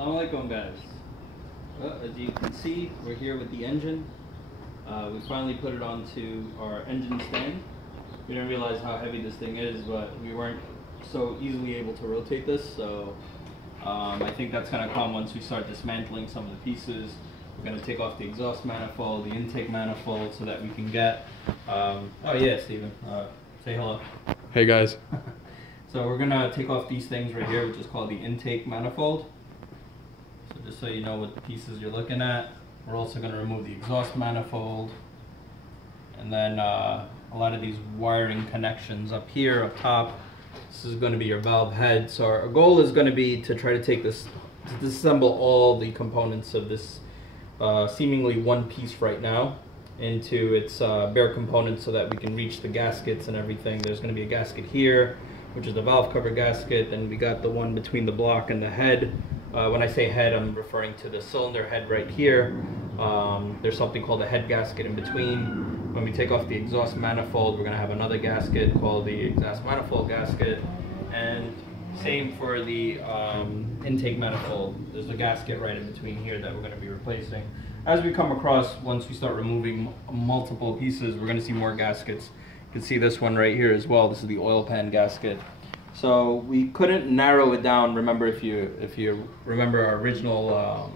Assalamu alaikum, guys. Well, as you can see, we're here with the engine. We finally put it onto our engine stand. We didn't realize how heavy this thing is, but we weren't so easily able to rotate this, so I think that's going to come once we start dismantling some of the pieces. We're going to take off the exhaust manifold, the intake manifold, so that we can get... oh yeah, Steven, say hello. Hey guys. So we're going to take off these things right here, which is called the intake manifold. So just so you know what the pieces you're looking at. We're also going to remove the exhaust manifold. And then a lot of these wiring connections up here, up top. This is going to be your valve head. So our goal is going to be to try to take this, to disassemble all the components of this seemingly one piece right now into its bare components so that we can reach the gaskets and everything. There's going to be a gasket here, which is the valve cover gasket, and we got the one between the block and the head. When I say head, I'm referring to the cylinder head right here. There's something called a head gasket in between. When we take off the exhaust manifold, we're going to have another gasket called the exhaust manifold gasket. And same for the intake manifold. There's a gasket right in between here that we're going to be replacing. As we come across, once we start removing multiple pieces, we're going to see more gaskets. You can see this one right here as well. This is the oil pan gasket. So we couldn't narrow it down. Remember, if you remember our original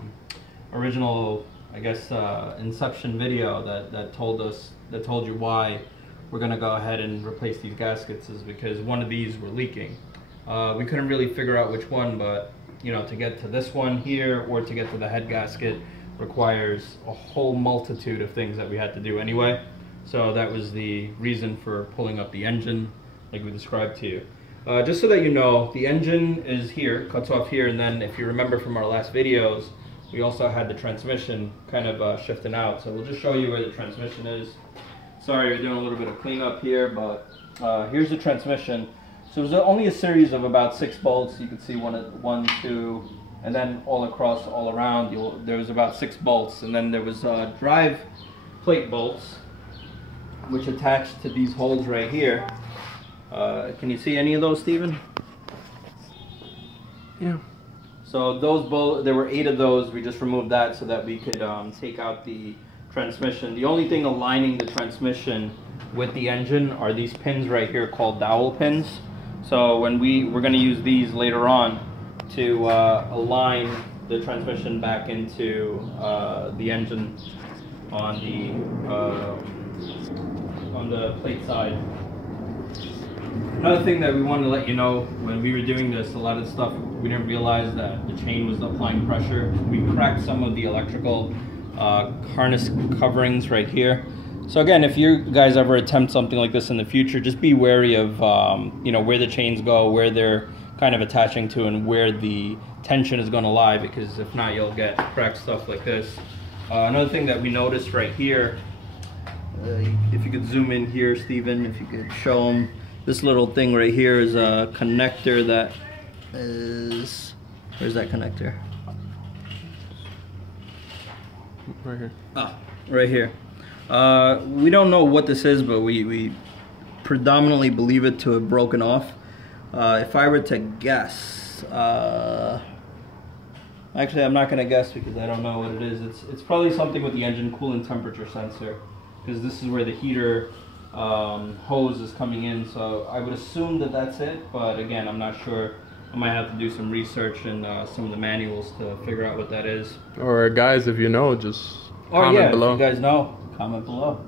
I guess inception video that told you why we're gonna go ahead and replace these gaskets, is because one of these were leaking. We couldn't really figure out which one, but you know, to get to this one here or to get to the head gasket requires a whole multitude of things that we had to do anyway. So that was the reason for pulling up the engine like we described to you. Just so that you know, the engine is here, cuts off here, and then if you remember from our last videos, we also had the transmission kind of shifting out. So we'll just show you where the transmission is. Sorry, we're doing a little bit of cleanup here, but here's the transmission. So there's only a series of about 6 bolts. You can see one, two, and then all across, all around, there was about 6 bolts. And then there was drive plate bolts, which attached to these holes right here. Can you see any of those, Steven? Yeah. So those bolts, there were 8 of those. We just removed that so that we could take out the transmission. The only thing aligning the transmission with the engine are these pins right here called dowel pins. So when we're going to use these later on to align the transmission back into the engine on the plate side. Another thing that we wanted to let you know, when we were doing this, a lot of stuff we didn't realize that the chain was applying pressure. We cracked some of the electrical harness coverings right here. So again, if you guys ever attempt something like this in the future, just be wary of you know, where the chains go, where they're kind of attaching to, and where the tension is going to lie, because if not, you'll get cracked stuff like this. Another thing that we noticed right here, if you could zoom in here, Steven, if you could show them. This little thing right here is a connector that is... Where's that connector? Right here. Ah, right here. We don't know what this is, but we predominantly believe it to have broken off. If I were to guess... actually, I'm not going to guess because I don't know what it is. It's probably something with the engine coolant temperature sensor, because this is where the heater hose is coming in, so I would assume that that's it, but again, I'm not sure. I might have to do some research in some of the manuals to figure out what that is. Or guys, if you know, just comment below. If you guys know, comment below.